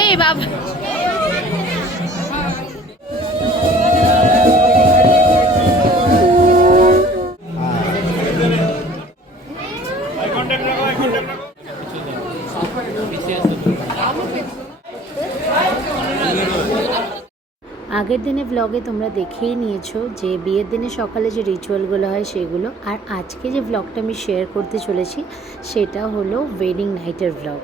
এই বাবা আগের দিনে ব্লগে তোমরা দেখেই নিয়েছো যে বিয়ের দিনে সকালে যে রিচুয়ালগুলো হয় সেগুলো, আর আজকে যে ব্লগটা আমি শেয়ার করতে চলেছি সেটা হলো ওয়েডিং নাইটের ব্লগ।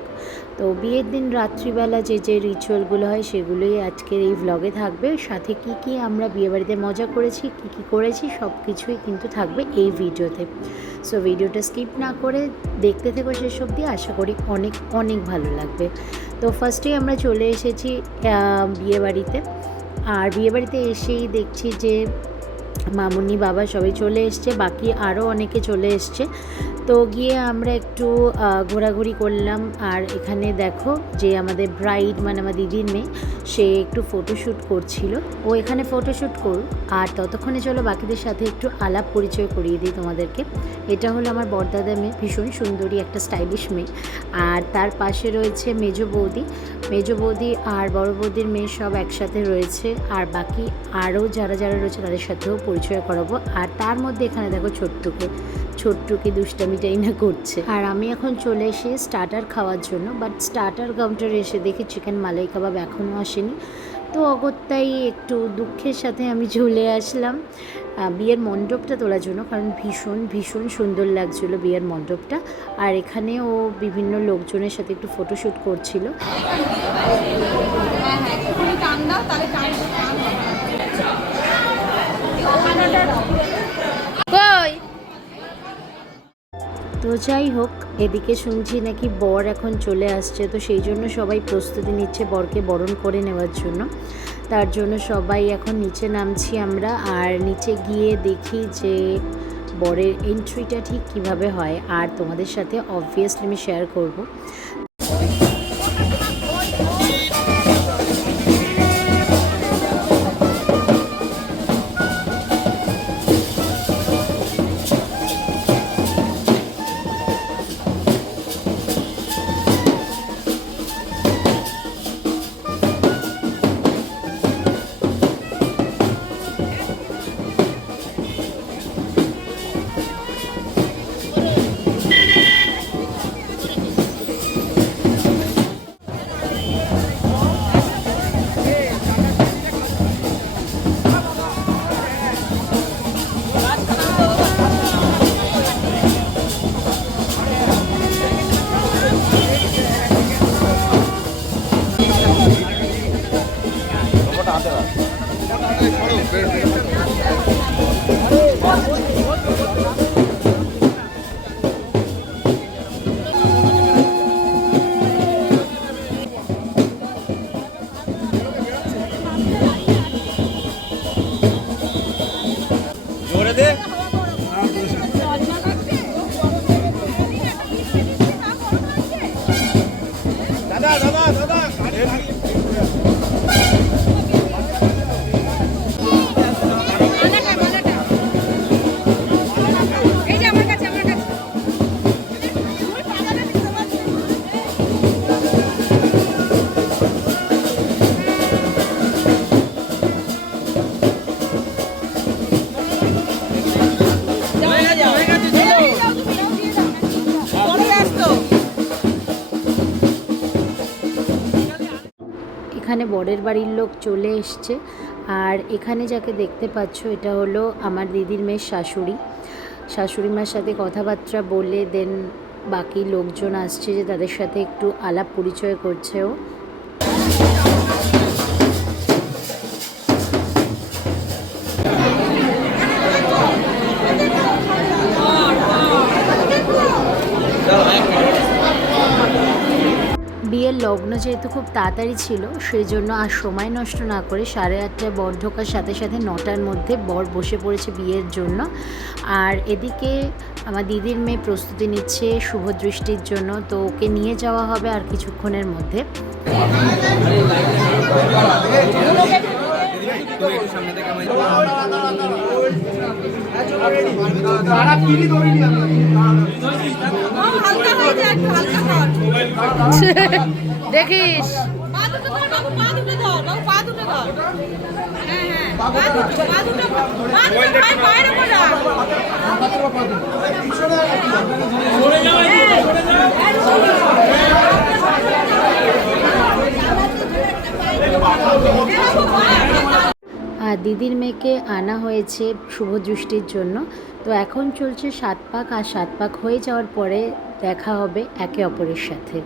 তো বিয়ের দিন রাত্রিবেলা যে যে রিচুয়ালগুলো হয় সেগুলোই আজকের এই ব্লগে থাকবে। সাথে কি কি আমরা বিয়েবাড়িতে মজা করেছি, কি কি করেছি সব কিছুই কিন্তু থাকবে এই ভিডিওতে। সো ভিডিওটা স্কিপ না করে দেখতে থেকো শেষ অবধি, আশা করি অনেক অনেক ভালো লাগবে। তো ফার্স্টেই আমরা চলে এসেছি বিয়েবাড়িতে, আর বিয়েবাড়িতে এসেই দেখছি যে মামুনি বাবা সবাই চলে এসছে, বাকি আরও অনেকে চলে এসছে। তো গিয়ে আমরা একটু ঘোরাঘুরি করলাম। আর এখানে দেখো যে আমাদের ব্রাইড মানে আমার দিদির মেয়ে, সে একটু ফটোশ্যুট করছিল। ও এখানে ফটোশ্যুট করুক, আর ততক্ষণে চলো বাকিদের সাথে একটু আলাপ পরিচয় করিয়ে দিই তোমাদেরকে। এটা হলো আমার বড়দাদা মেয়ে, ভীষণ সুন্দরী একটা স্টাইলিশ মেয়ে। আর তার পাশে রয়েছে মেজো বৌদি আর বড় বৌদির মেয়ে সব একসাথে রয়েছে। আর বাকি আরও যারা যারা রয়েছে তাদের সাথেও পরিচয় করাবো। আর তার মধ্যে এখানে দেখো ছোট্টুকে দুষ্টামিটাই না করছে। আর আমি এখন চলে এসে স্টার্টার খাওয়ার জন্য, বাট স্টার্টার কাউন্টারে এসে দেখি চিকেন মালাই কাবাব এখনও আসেনি। তো অগত্যাই একটু দুঃখের সাথে আমি চলে আসলাম বিয়ের মণ্ডপটা তোলার জন্য, কারণ ভীষণ ভীষণ সুন্দর লাগছিল বিয়ের মণ্ডপটা। আর এখানেও বিভিন্ন লোকজনের সাথে একটু ফটোশ্যুট করছিল। তো যাই হোক, এদিকে শুনছি নাকি বর এখন চলে আসছে, তো সেই জন্য সবাই প্রস্তুতি নিচ্ছে বরকে বরণ করে নেওয়ার জন্য। তার জন্য সবাই এখন নিচে নামছি আমরা। আর নিচে গিয়ে দেখি যে বরের এন্ট্রিটা ঠিক কিভাবে হয়, আর তোমাদের সাথে অবভিয়াসলি আমি শেয়ার করব। এখানে বরের বাড়ির লোক চলে এসছে। আর এখানে যাকে দেখতে পাচ্ছ এটা হলো আমার দিদির মেয়ের শাশুড়ি মার সাথে কথাবার্তা বলে দেন বাকি লোকজন আসছে যে তাদের সাথে একটু আলাপ পরিচয় করছে ও। বিয়ের লগ্ন যেহেতু খুব তাড়াতাড়ি ছিল, সেই জন্য আর সময় নষ্ট না করে 8:30টায় বর ঢোকার সাথে সাথে 9টার মধ্যে বর বসে পড়েছে বিয়ের জন্য। আর এদিকে আমার দিদির মেয়ে প্রস্তুতি নিচ্ছে শুভ দৃষ্টির জন্য, তো ওকে নিয়ে যাওয়া হবে আর কিছুক্ষণের মধ্যে। দেখিস আর দিদির মেয়েকে আনা হয়েছে শুভ দৃষ্টির জন্য। তো এখন চলছে 7 পাক, আর 7 পাক হয়ে যাওয়ার পরে দেখা হবে একে অপরের সাথে।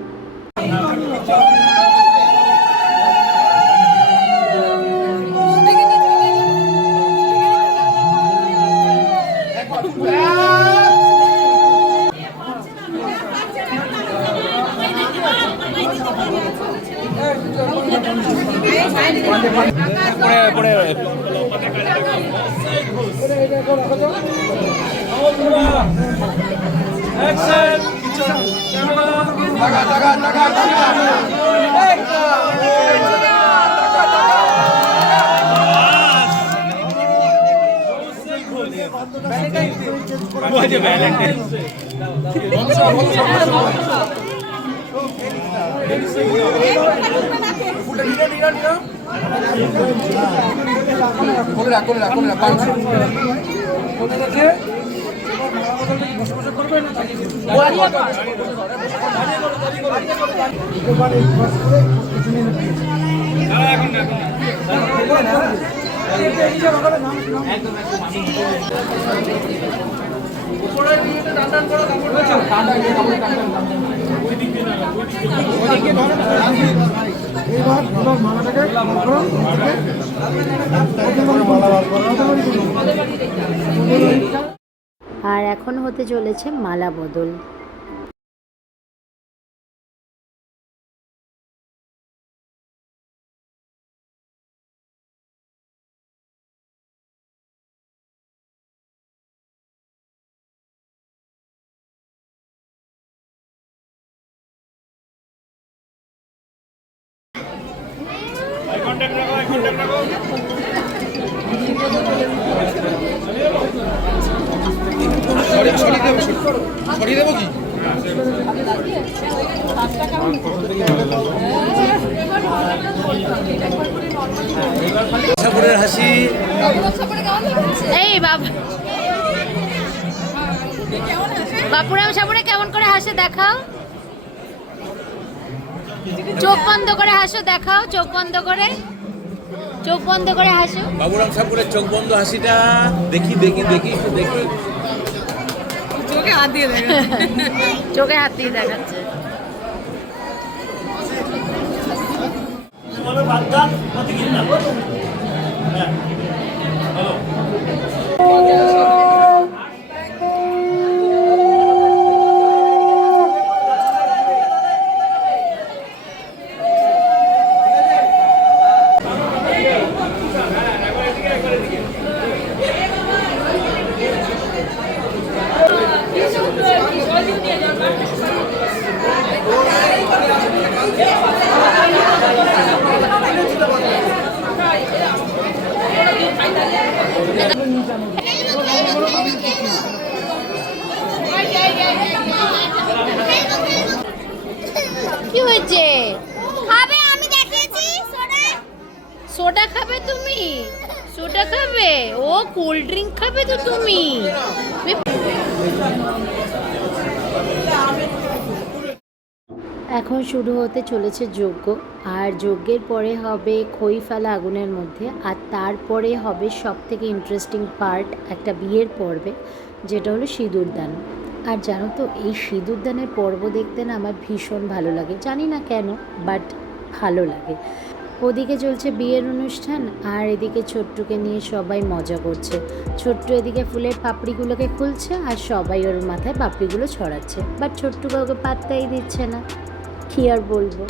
আর এখন হতে চলেছে মালা বদল। হাসি এই বাপুরাম সাপুরে কেমন করে হাসে দেখাও, চোখ বন্ধ করে হাসো, দেখাও চোখ বন্ধ করে, চোখ বন্ধ করে হাসো। বাবুরাম সাপুরের চোখ বন্ধ হাসিটা দেখি দেখি দেখি দেখি, চোখে হাত দিয়ে দেখাচ্ছে, চোখে হাত দিয়ে দেখাচ্ছে। কি হয়েছে? খাবে? আমি দেখিয়েছি সোডা। সোডা খাবে তুমি? সোডা খাবে? ও কোল্ড ড্রিঙ্ক খাবে তো তুমি? এখন শুরু হতে চলেছে যজ্ঞ, আর যজ্ঞের পরে হবে খই ফেলা আগুনের মধ্যে, আর তারপরে হবে সবথেকে ইন্টারেস্টিং পার্ট একটা বিয়ের পর্বে, যেটা হলো সিঁদুরদান। আর জানো তো, এই সিঁদুরদানের পর্ব দেখতে না আমার ভীষণ ভালো লাগে, জানি না কেন, বাট ভালো লাগে। ওদিকে চলছে বিয়ের অনুষ্ঠান, আর এদিকে ছোট্টুকে নিয়ে সবাই মজা করছে। ছোট্টু এদিকে ফুলের পাপড়িগুলোকে খুলছে, আর সবাই ওর মাথায় পাপড়িগুলো ছড়াচ্ছে, বাট ছোট্টু কাউকে পাত্তাই দিচ্ছে না। কি আর বলবো।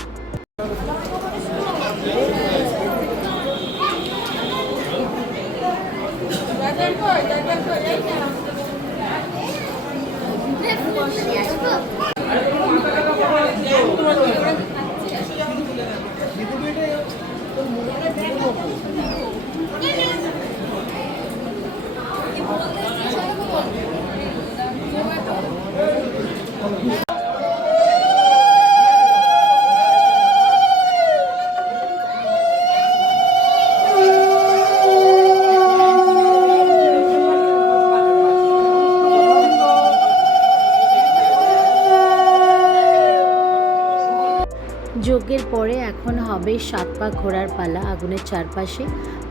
যজ্ঞের পরে এখন হবে 7 পাক ঘোরার পালা আগুনের চারপাশে।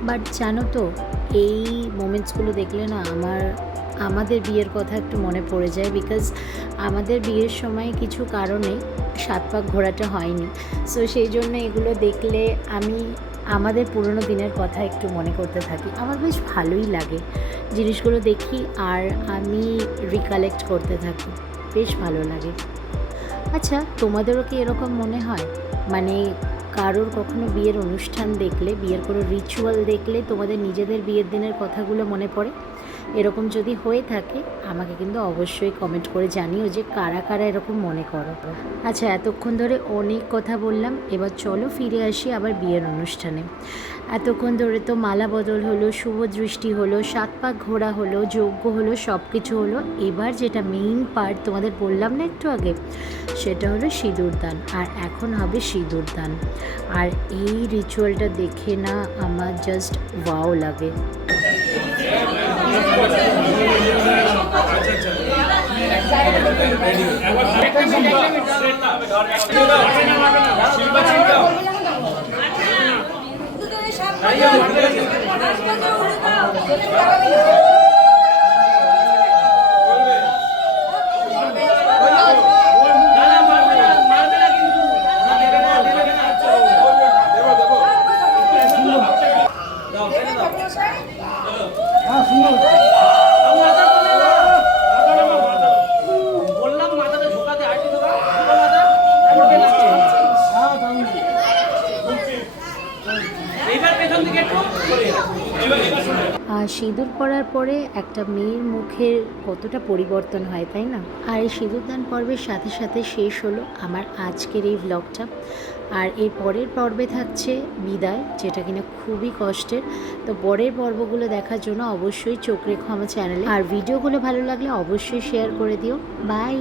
বাট জানো তো, এই মোমেন্টসগুলো দেখলে না আমাদের বিয়ের কথা একটু মনে পড়ে যায়। বিকজ আমাদের বিয়ের সময় কিছু কারণে 7 পাক ঘোরাটা হয়নি। সো সেই জন্য এগুলো দেখলে আমি আমাদের পুরনো দিনের কথা একটু মনে করতে থাকি। আমার বেশ ভালোই লাগে জিনিসগুলো দেখি, আর আমি রিকালেক্ট করতে থাকি, বেশ ভালো লাগে। আচ্ছা, তোমাদেরও কি এরকম মনে হয়? মানে কারোর কখনো বিয়ের অনুষ্ঠান দেখলে, বিয়ের কোনো রিচুয়াল দেখলে তোমাদের নিজেদের বিয়ের দিনের কথাগুলো মনে পড়ে? এরকম যদি হয়ে থাকে আমাকে কিন্তু অবশ্যই কমেন্ট করে জানিও যে কারা কারা এরকম মনে করো। আচ্ছা, এতক্ষণ ধরে অনেক কথা বললাম, এবার চলো ফিরে আসি আবার বিয়ের অনুষ্ঠানে। এতক্ষণ ধরে তো মালা বদল হলো, শুভ দৃষ্টি হলো, 7 পাক ঘোরা হলো, যজ্ঞ হলো, সব কিছু হলো। এবার যেটা মেইন পার্ট তোমাদের বললাম না একটু আগে, সেটা হলো সিঁদুরদান। আর এখন হবে সিঁদুরদান। আর এই রিচুয়ালটা দেখে না আমার জাস্ট ওয়াও লাগে। সিঁদুর পরার পরে একটা মেয়ের মুখের কতটা পরিবর্তন হয়, তাই না? আর এই সিঁদুরদান পর্বের সাথে সাথে শেষ হলো আমার আজকের এই ব্লগটা। আর এর পরের পর্বে থাকছে বিদায়, যেটা কিনা খুবই কষ্টের। তো পরের পর্বগুলো দেখার জন্য অবশ্যই চোখ রেখো আমার চ্যানেলে। আর ভিডিওগুলো ভালো লাগলে অবশ্যই শেয়ার করে দিও। বাই।